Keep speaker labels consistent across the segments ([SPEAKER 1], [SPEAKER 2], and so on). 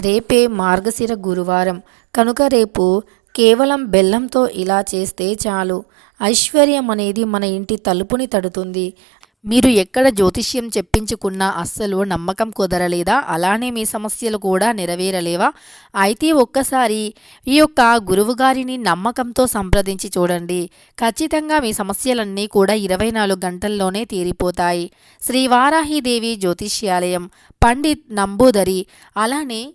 [SPEAKER 1] రేపే మార్గశిర గురువారం. కనుక రేపు కేవలం బెల్లంతో ఇలా చేస్తే చాలు. ఐశ్వర్యం అనేది మన ఇంటి తలుపుని తడుతుంది. మీరు ఎక్కడ జ్యోతిష్యం చెప్పించుకున్నా అస్సలు నమ్మకం కుదరలేదా? అలానే మీ సమస్యలు కూడా నెరవేరలేవా? అయితే ఒక్కసారి ఈ యొక్క గురువుగారిని నమ్మకంతో సంప్రదించి చూడండి. ఖచ్చితంగా మీ సమస్యలన్నీ కూడా ఇరవై నాలుగు గంటల్లోనే తీరిపోతాయి. శ్రీ వారాహిదేవి జ్యోతిష్యాలయం పండిత్ నంబూదరి అలానే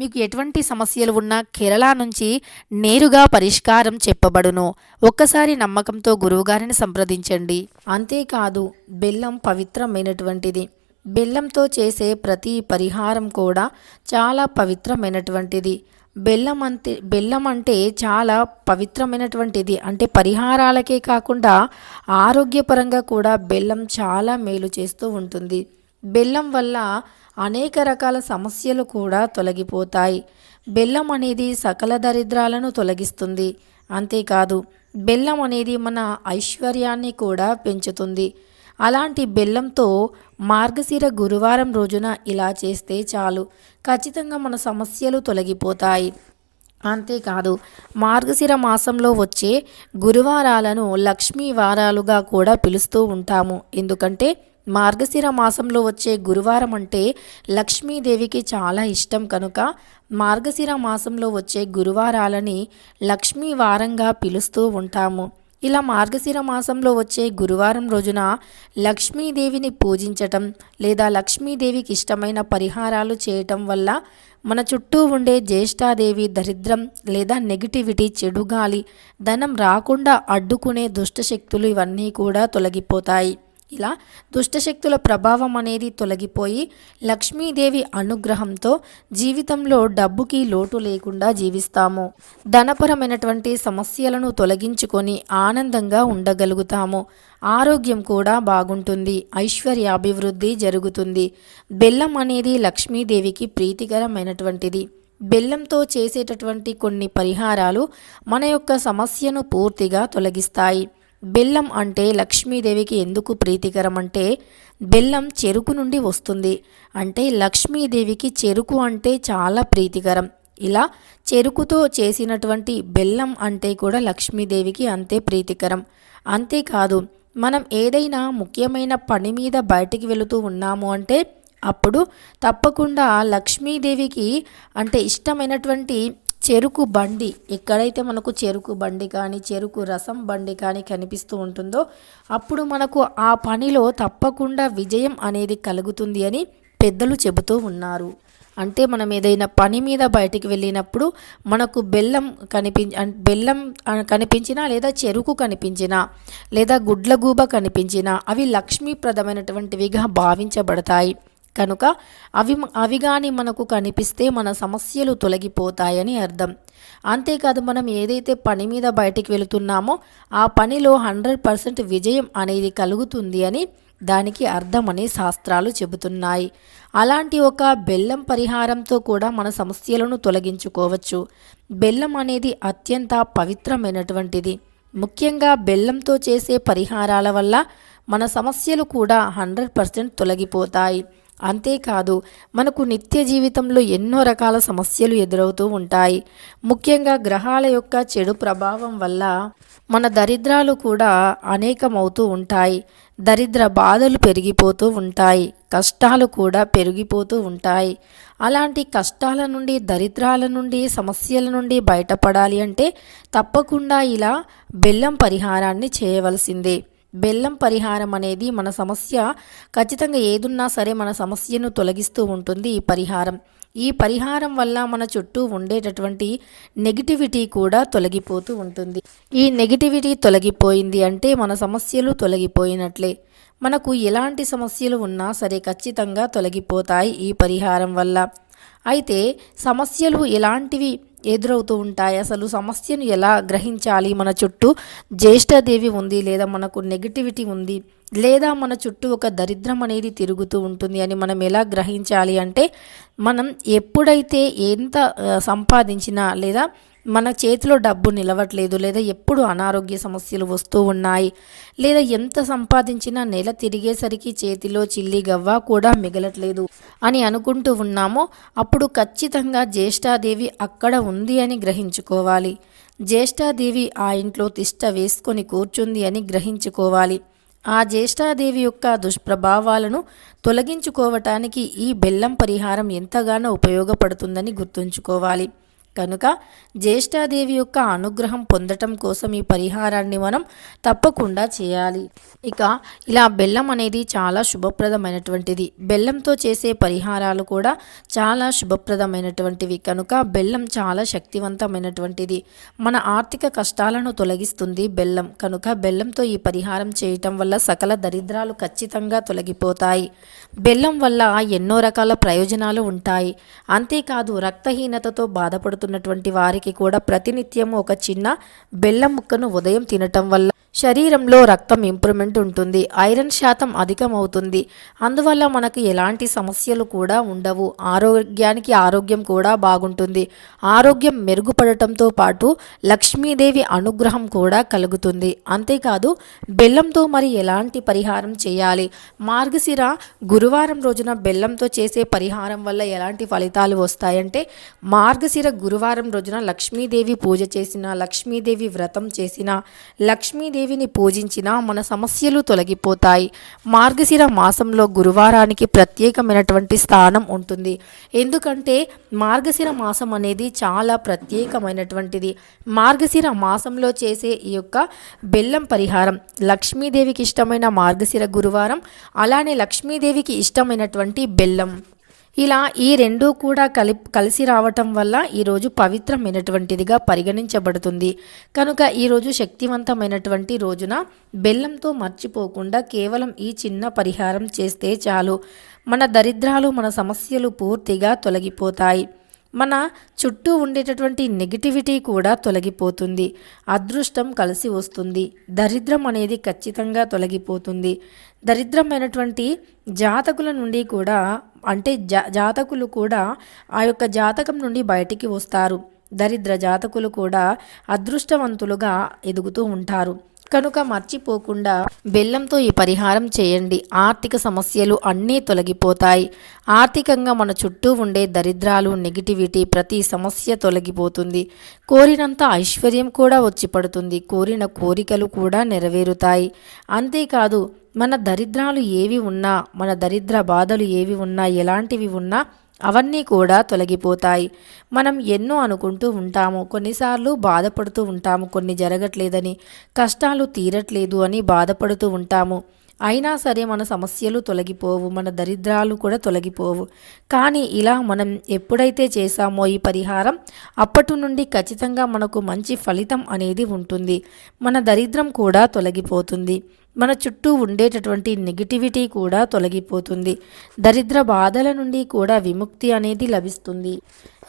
[SPEAKER 1] మీకు ఎటువంటి సమస్యలు ఉన్నా కేరళ నుంచి నేరుగా పరిష్కారం చెప్పబడును. ఒక్కసారి నమ్మకంతో గురువుగారిని సంప్రదించండి. అంతేకాదు బెల్లం పవిత్రమైనటువంటిది. బెల్లంతో చేసే ప్రతి పరిహారం కూడా చాలా పవిత్రమైనటువంటిది. బెల్లం అంతే బెల్లం అంటే చాలా పవిత్రమైనటువంటిది. అంటే పరిహారాలకే కాకుండా ఆరోగ్యపరంగా కూడా బెల్లం చాలా మేలు చేస్తూ ఉంటుంది. బెల్లం వల్ల అనేక రకాల సమస్యలు కూడా తొలగిపోతాయి. బెల్లం అనేది సకల దరిద్రాలను తొలగిస్తుంది. అంతేకాదు బెల్లం అనేది మన ఐశ్వర్యాన్ని కూడా పెంచుతుంది. అలాంటి బెల్లంతో మార్గశిర గురువారం రోజున ఇలా చేస్తే చాలు. ఖచ్చితంగా మన సమస్యలు తొలగిపోతాయి. అంతేకాదు మార్గశిర మాసంలో వచ్చే గురువారాలను లక్ష్మీ వారాలుగా కూడా పిలుస్తూ ఉంటాము. ఎందుకంటే మార్గశిర మాసంలో వచ్చే గురువారం అంటే లక్ష్మీదేవికి చాలా ఇష్టం కనుక మార్గశిర మాసంలో వచ్చే గురువారాలని లక్ష్మీ వారంగా పిలుస్తూ ఉంటాము. ఇలా మార్గశిర మాసంలో వచ్చే గురువారం రోజున లక్ష్మీదేవిని పూజించటం లేదా లక్ష్మీదేవికి ఇష్టమైన పరిహారాలు చేయటం వల్ల మన చుట్టూ ఉండే జ్యేష్ఠాదేవి దరిద్రం లేదా నెగిటివిటీ చెడు గాలి ధనం రాకుండా అడ్డుకునే దుష్టశక్తులు ఇవన్నీ కూడా తొలగిపోతాయి. ఇలా దుష్టశక్తుల ప్రభావం అనేది తొలగిపోయి లక్ష్మీదేవి అనుగ్రహంతో జీవితంలో డబ్బుకి లోటు లేకుండా జీవిస్తాము. ధనపరమైనటువంటి సమస్యలను తొలగించుకొని ఆనందంగా ఉండగలుగుతాము. ఆరోగ్యం కూడా బాగుంటుంది. ఐశ్వర్యాభివృద్ధి జరుగుతుంది. బెల్లం అనేది లక్ష్మీదేవికి ప్రీతికరమైనటువంటిది. బెల్లంతో చేసేటటువంటి కొన్ని పరిహారాలు మన యొక్క సమస్యను పూర్తిగా తొలగిస్తాయి. బెల్లం అంటే లక్ష్మీదేవికి ఎందుకు ప్రీతికరం అంటే బెల్లం చెరుకు నుండి వస్తుంది. అంటే లక్ష్మీదేవికి చెరుకు అంటే చాలా ప్రీతికరం. ఇలా చెరుకుతో చేసినటువంటి బెల్లం అంటే కూడా లక్ష్మీదేవికి అంతే ప్రీతికరం. అంతేకాదు మనం ఏదైనా ముఖ్యమైన పని మీద బయటికి వెళుతూ ఉన్నాము అంటే అప్పుడు తప్పకుండా లక్ష్మీదేవికి అంటే ఇష్టమైనటువంటి చెరుకు బండి ఎక్కడైతే మనకు చెరుకు బండి కానీ చెరుకు రసం బండి కానీ కనిపిస్తూ ఉంటుందో అప్పుడు మనకు ఆ పనిలో తప్పకుండా విజయం అనేది కలుగుతుంది అని పెద్దలు చెబుతూ ఉన్నారు. అంటే మనం ఏదైనా పని మీద బయటికి వెళ్ళినప్పుడు మనకు బెల్లం కనిపి బెల్లం కనిపించినా లేదా చెరుకు కనిపించినా లేదా గుడ్లగూబ కనిపించినా అవి లక్ష్మీప్రదమైనటువంటివిగా భావించబడతాయి. కనుక అవి అవి కానీ మనకు కనిపిస్తే మన సమస్యలు తొలగిపోతాయని అర్థం. అంతేకాదు మనం ఏదైతే పని మీద బయటికి వెళుతున్నామో ఆ పనిలో హండ్రెడ్ పర్సెంట్ విజయం అనేది కలుగుతుంది అని దానికి అర్థమని శాస్త్రాలు చెబుతున్నాయి. అలాంటి ఒక బెల్లం పరిహారంతో కూడా మన సమస్యలను తొలగించుకోవచ్చు. బెల్లం అనేది అత్యంత పవిత్రమైనటువంటిది. ముఖ్యంగా బెల్లంతో చేసే పరిహారాల వల్ల మన సమస్యలు కూడా హండ్రెడ్ పర్సెంట్ తొలగిపోతాయి. అంతేకాదు మనకు నిత్య జీవితంలో ఎన్నో రకాల సమస్యలు ఎదురవుతూ ఉంటాయి. ముఖ్యంగా గ్రహాల యొక్క చెడు ప్రభావం వల్ల మన దరిద్రాలు కూడా అనేకమవుతూ ఉంటాయి. దరిద్ర బాధలు పెరిగిపోతూ ఉంటాయి. కష్టాలు కూడా పెరిగిపోతూ ఉంటాయి. అలాంటి కష్టాల నుండి దరిద్రాల నుండి సమస్యల నుండి బయటపడాలి అంటే తప్పకుండా ఇలా బెల్లం పరిహారాన్ని చేయవలసిందే. బెల్లం పరిహారం అనేది మన సమస్య. ఖచ్చితంగా ఏదున్నా సరే మన సమస్యను తొలగిస్తూ ఉంటుంది ఈ పరిహారం. ఈ పరిహారం వల్ల మన చుట్టూ ఉండేటటువంటి నెగిటివిటీ కూడా తొలగిపోతూ ఉంటుంది. ఈ నెగిటివిటీ తొలగిపోయింది అంటే మన సమస్యలు తొలగిపోయినట్లే. మనకు ఎలాంటి సమస్యలు ఉన్నా సరే ఖచ్చితంగా తొలగిపోతాయి ఈ పరిహారం వల్ల. అయితే సమస్యలు ఎలాంటివి? ఎదురవుతూ ఉంటాయి. అసలు సమస్యను ఎలా గ్రహించాలి? మన చుట్టూ జ్యేష్ఠదేవి ఉంది లేదా మనకు నెగిటివిటీ ఉంది లేదా మన చుట్టూ ఒక దరిద్రం అనేది తిరుగుతూ ఉంటుంది అని మనం ఎలా గ్రహించాలి అంటే మనం ఎప్పుడైతే ఎంత సంపాదించినా లేదా మన చేతిలో డబ్బు నిలవట్లేదు లేదా ఎప్పుడు అనారోగ్య సమస్యలు వస్తూ ఉన్నాయి లేదా ఎంత సంపాదించినా నెల తిరిగేసరికి చేతిలో చిల్లి గవ్వ కూడా మిగలట్లేదు అని అనుకుంటూ ఉన్నామో అప్పుడు ఖచ్చితంగా జ్యేష్ఠాదేవి అక్కడ ఉంది అని గ్రహించుకోవాలి. జ్యేష్ఠాదేవి ఆ ఇంట్లో తిష్ట వేసుకొని కూర్చుంది అని గ్రహించుకోవాలి. ఆ జ్యేష్ఠాదేవి యొక్క దుష్ప్రభావాలను తొలగించుకోవటానికి ఈ బెల్లం పరిహారం ఎంతగానో ఉపయోగపడుతుందని గుర్తుంచుకోవాలి. కనుక జ్యేష్ఠాదేవి యొక్క అనుగ్రహం పొందటం కోసం ఈ పరిహారాన్ని మనం తప్పకుండా చేయాలి. ఇక ఇలా బెల్లం అనేది చాలా శుభప్రదమైనటువంటిది. బెల్లంతో చేసే పరిహారాలు కూడా చాలా శుభప్రదమైనటువంటివి. కనుక బెల్లం చాలా శక్తివంతమైనటువంటిది. మన ఆర్థిక కష్టాలను తొలగిస్తుంది బెల్లం. కనుక బెల్లంతో ఈ పరిహారం చేయటం వల్ల సకల దరిద్రాలు ఖచ్చితంగా తొలగిపోతాయి. బెల్లం వల్ల ఎన్నో రకాల ప్రయోజనాలు ఉంటాయి. అంతేకాదు రక్తహీనతతో బాధపడుతున్నటువంటి వారికి కూడా ప్రతినిత్యం ఒక చిన్న బెల్లం ముక్కను ఉదయం తినటం వల్ల శరీరంలో రక్తం ఇంప్రూవ్మెంట్ ఉంటుంది ఐరన్ శాతం అధికమవుతుంది. అందువల్ల మనకు ఎలాంటి సమస్యలు కూడా ఉండవు. ఆరోగ్యానికి ఆరోగ్యం కూడా బాగుంటుంది. ఆరోగ్యం మెరుగుపడటంతో పాటు లక్ష్మీదేవి అనుగ్రహం కూడా కలుగుతుంది. అంతేకాదు బెల్లంతో మరి ఎలాంటి పరిహారం చేయాలి? మార్గశిర గురువారం రోజున బెల్లంతో చేసే పరిహారం వల్ల ఎలాంటి ఫలితాలు వస్తాయంటే మార్గశిర గురువారం రోజున లక్ష్మీదేవి పూజ చేసిన లక్ష్మీదేవి వ్రతం చేసిన దేవిని పూజించిన మన సమస్యలు తొలగిపోతాయి. మార్గశిర మాసంలో గురువారానికి ప్రత్యేకమైనటువంటి స్థానం ఉంటుంది. ఎందుకంటే మార్గశిర మాసం అనేది చాలా ప్రత్యేకమైనటువంటిది. మార్గశిర మాసంలో చేసే ఈ యొక్క బెల్లం పరిహారం లక్ష్మీదేవికి ఇష్టమైన మార్గశిర గురువారం అలానే లక్ష్మీదేవికి ఇష్టమైనటువంటి బెల్లం. ఇలా ఈ రెండూ కూడా కలి కలిసి రావటం వల్ల ఈరోజు పవిత్రమైనటువంటిదిగా పరిగణించబడుతుంది. కనుక ఈరోజు శక్తివంతమైనటువంటి రోజున బెల్లంతో మర్చిపోకుండా కేవలం ఈ చిన్న పరిహారం చేస్తే చాలు. మన దరిద్రాలు మన సమస్యలు పూర్తిగా తొలగిపోతాయి. మన చుట్టూ ఉండేటటువంటి నెగిటివిటీ కూడా తొలగిపోతుంది. అదృష్టం కలిసి వస్తుంది. దరిద్రం అనేది ఖచ్చితంగా తొలగిపోతుంది. దరిద్రమైనటువంటి జాతకుల నుండి కూడా అంటే జా జాతకులు కూడా ఆ యొక్క జాతకం నుండి బయటికి వస్తారు. దరిద్ర జాతకులు కూడా అదృష్టవంతులుగా ఎదుగుతూ ఉంటారు. కనుక మర్చిపోకుండా బెల్లంతో ఈ పరిహారం చేయండి. ఆర్థిక సమస్యలు అన్నీ తొలగిపోతాయి. ఆర్థికంగా మన చుట్టూ ఉండే దరిద్రాలు నెగిటివిటీ ప్రతి సమస్య తొలగిపోతుంది. కోరినంత ఐశ్వర్యం కూడా వచ్చి పడుతుంది. కోరిన కోరికలు కూడా నెరవేరుతాయి. అంతేకాదు మన దరిద్రాలు ఏవి ఉన్నా మన దరిద్ర బాధలు ఏవి ఉన్నా ఎలాంటివి ఉన్నా అవన్నీ కూడా తొలగిపోతాయి. మనం ఎన్నో అనుకుంటూ ఉంటాము కొన్నిసార్లు బాధపడుతూ ఉంటాము కొన్ని జరగట్లేదని కష్టాలు తీరట్లేదు అని బాధపడుతూ ఉంటాము. అయినా సరే మన సమస్యలు తొలగిపోవు మన దరిద్రాలు కూడా తొలగిపోవు. కానీ ఇలా మనం ఎప్పుడైతే చేశామో ఈ పరిహారం అప్పటి నుండి ఖచ్చితంగా మనకు మంచి ఫలితం అనేది ఉంటుంది. మన దరిద్రం కూడా తొలగిపోతుంది. మన చుట్టూ ఉండేటటువంటి నెగిటివిటీ కూడా తొలగిపోతుంది. దరిద్ర బాధల నుండి కూడా విముక్తి అనేది లభిస్తుంది.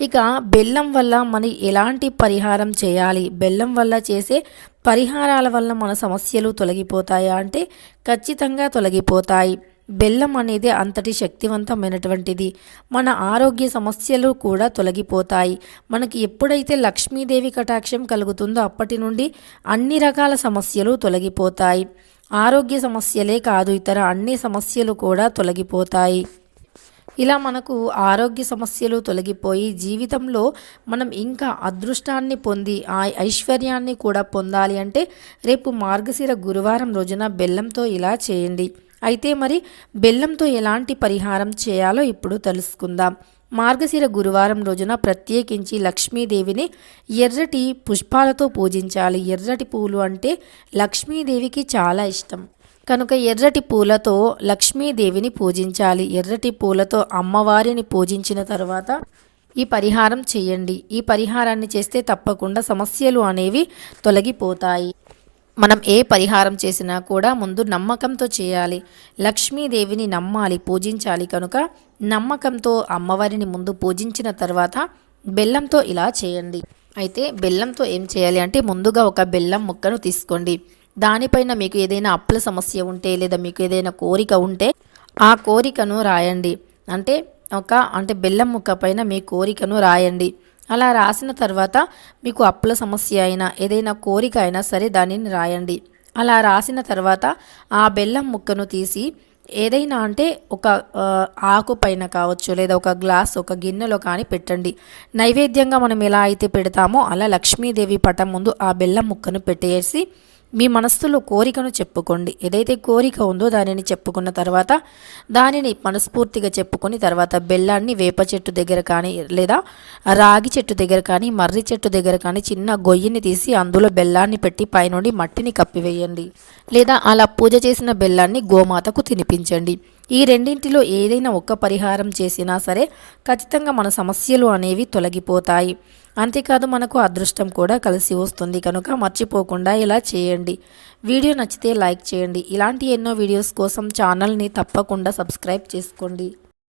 [SPEAKER 1] ఇక బెల్లం వల్ల మనం ఎలాంటి పరిహారం చేయాలి? బెల్లం వల్ల చేసే పరిహారాల వల్ల మన సమస్యలు తొలగిపోతాయా అంటే ఖచ్చితంగా తొలగిపోతాయి. బెల్లం అనేది అంతటి శక్తివంతమైనటువంటిది. మన ఆరోగ్య సమస్యలు కూడా తొలగిపోతాయి. మనకి ఎప్పుడైతే లక్ష్మీదేవి కటాక్షం కలుగుతుందో అప్పటి నుండి అన్ని రకాల సమస్యలు తొలగిపోతాయి. ఆరోగ్య సమస్యలే కాదు ఇతర అన్ని సమస్యలు కూడా తొలగిపోతాయి. ఇలా మనకు ఆరోగ్య సమస్యలు తొలగిపోయి జీవితంలో మనం ఇంకా అదృష్టాన్ని పొంది ఆ ఐశ్వర్యాన్ని కూడా పొందాలి అంటే రేపు మార్గశిర గురువారం రోజున బెల్లంతో ఇలా చేయండి. అయితే మరి బెల్లంతో ఎలాంటి పరిహారం చేయాలో ఇప్పుడు తెలుసుకుందాం. మార్గశిర గురువారం రోజున ప్రత్యేకించి లక్ష్మీదేవిని ఎర్రటి పుష్పాలతో పూజించాలి. ఎర్రటి పూలు అంటే లక్ష్మీదేవికి చాలా ఇష్టం. కనుక ఎర్రటి పూలతో లక్ష్మీదేవిని పూజించాలి. ఎర్రటి పూలతో అమ్మవారిని పూజించిన తర్వాత ఈ పరిహారం చేయండి. ఈ పరిహారాన్ని చేస్తే తప్పకుండా సమస్యలు అనేవి తొలగిపోతాయి. మనం ఏ పరిహారం చేసినా కూడా ముందు నమ్మకంతో చేయాలి. లక్ష్మీదేవిని నమ్మాలి పూజించాలి కనుక నమ్మకంతో అమ్మవారిని ముందు పూజించిన తర్వాత బెల్లంతో ఇలా చేయండి. అయితే బెల్లంతో ఏం చేయాలి అంటే ముందుగా ఒక బెల్లం ముక్కను తీసుకోండి. దానిపైన మీకు ఏదైనా అప్పుల సమస్య ఉంటే లేదా మీకు ఏదైనా కోరిక ఉంటే ఆ కోరికను రాయండి. అంటే ఒక అంటే బెల్లం ముక్క పైన మీ కోరికను రాయండి. అలా రాసిన తర్వాత మీకు అప్పుల సమస్య అయినా ఏదైనా కోరిక అయినా సరే దానిని రాయండి. అలా రాసిన తర్వాత ఆ బెల్లం ముక్కను తీసి ఏదైనా అంటే ఒక ఆకు పైన కావచ్చు లేదా ఒక గ్లాస్ ఒక గిన్నెలో కానీ పెట్టండి. నైవేద్యంగా మనం ఎలా అయితే పెడతామో అలా లక్ష్మీదేవి పటం ముందు ఆ బెల్లం ముక్కను పెట్టేసి మీ మనస్సులో కోరికను చెప్పుకోండి. ఏదైతే కోరిక ఉందో దానిని చెప్పుకున్న తర్వాత దానిని మనస్ఫూర్తిగా చెప్పుకొని తర్వాత బెల్లాన్ని వేప చెట్టు దగ్గర కానీ లేదా రాగి చెట్టు దగ్గర కానీ మర్రి చెట్టు దగ్గర కానీ చిన్న గొయ్యిని తీసి అందులో బెల్లాన్ని పెట్టి పైనుండి మట్టిని కప్పివేయండి. లేదా అలా పూజ చేసిన బెల్లాన్ని గోమాతకు తినిపించండి. ఈ రెండింటిలో ఏదైనా ఒక్క పరిహారం చేసినా సరే ఖచ్చితంగా మన సమస్యలు అనేవి తొలగిపోతాయి. అంతేకాదు మనకు అదృష్టం కూడా కలిసి వస్తుంది. కనుక మర్చిపోకుండా ఇలా చేయండి. వీడియో నచ్చితే లైక్ చేయండి. ఇలాంటి ఎన్నో వీడియోస్ కోసం ఛానల్ని తప్పకుండా సబ్స్క్రైబ్ చేసుకోండి.